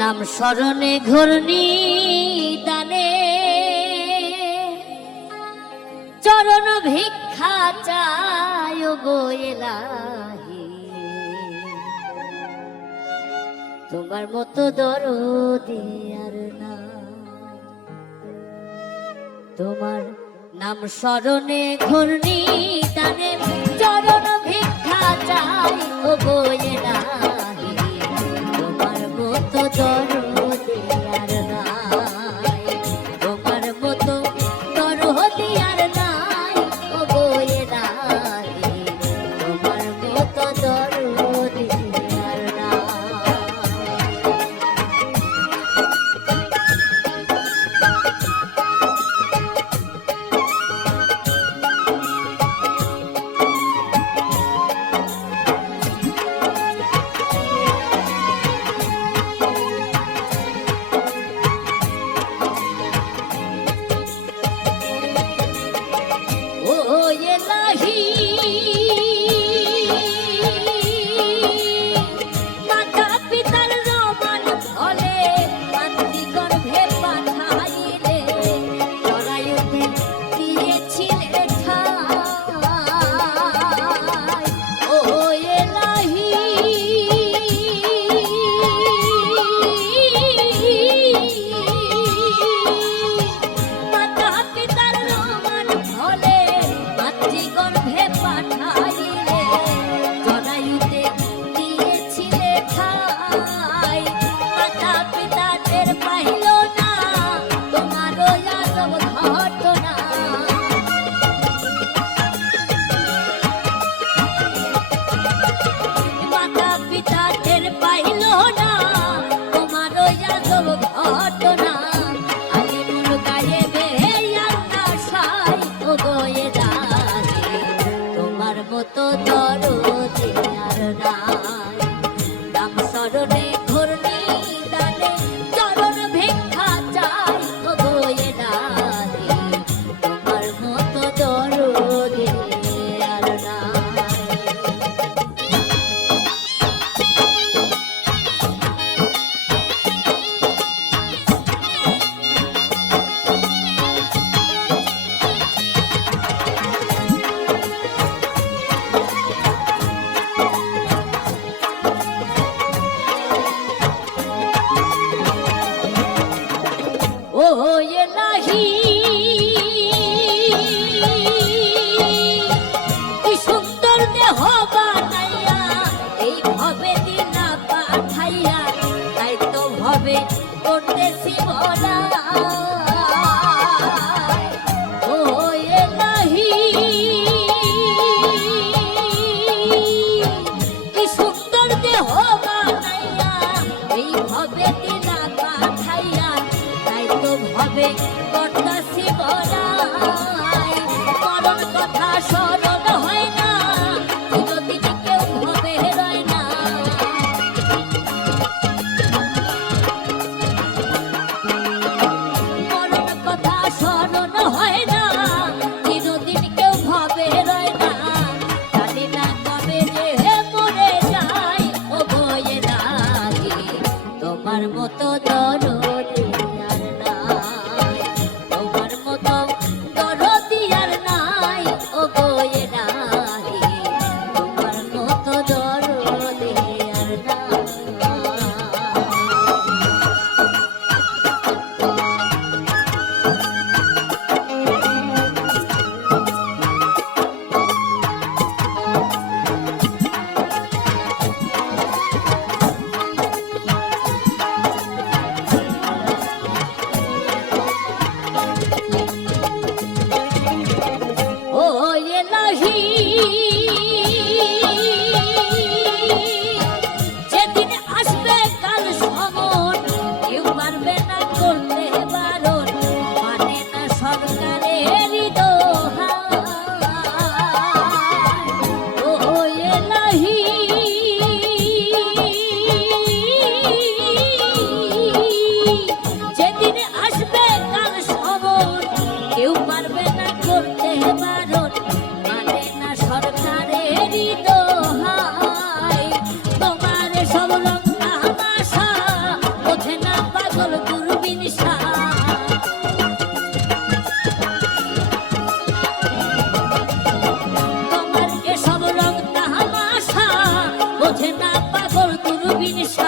নাম স্মরণে ঘূর্ণি দানে চরণ ভিক্ষা চায় গো এলাহি, তোমার মতো দরদি আর না। তোমার নাম স্মরণে ঘূর্ণি দানে চরণ ভিক্ষা চাই ও গো এলাহি, তোমার মতো দরদি আর নাই, তোমার মতো দরদি আর নাই ও গো এলাহি, তোমার মতো দরদি আর নাই।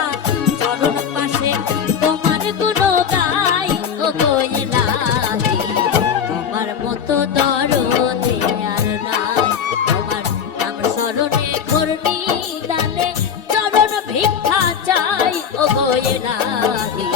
ভিক্ষা চরণ পাশে তোমার গুণ গাই ও গো ইলাহি তোমার মতো দরদে আর নাই তোমার নাম স্মরণে ঘূর্ণি দানে চরণ ভিক্ষা চাই ও গো ইলাহি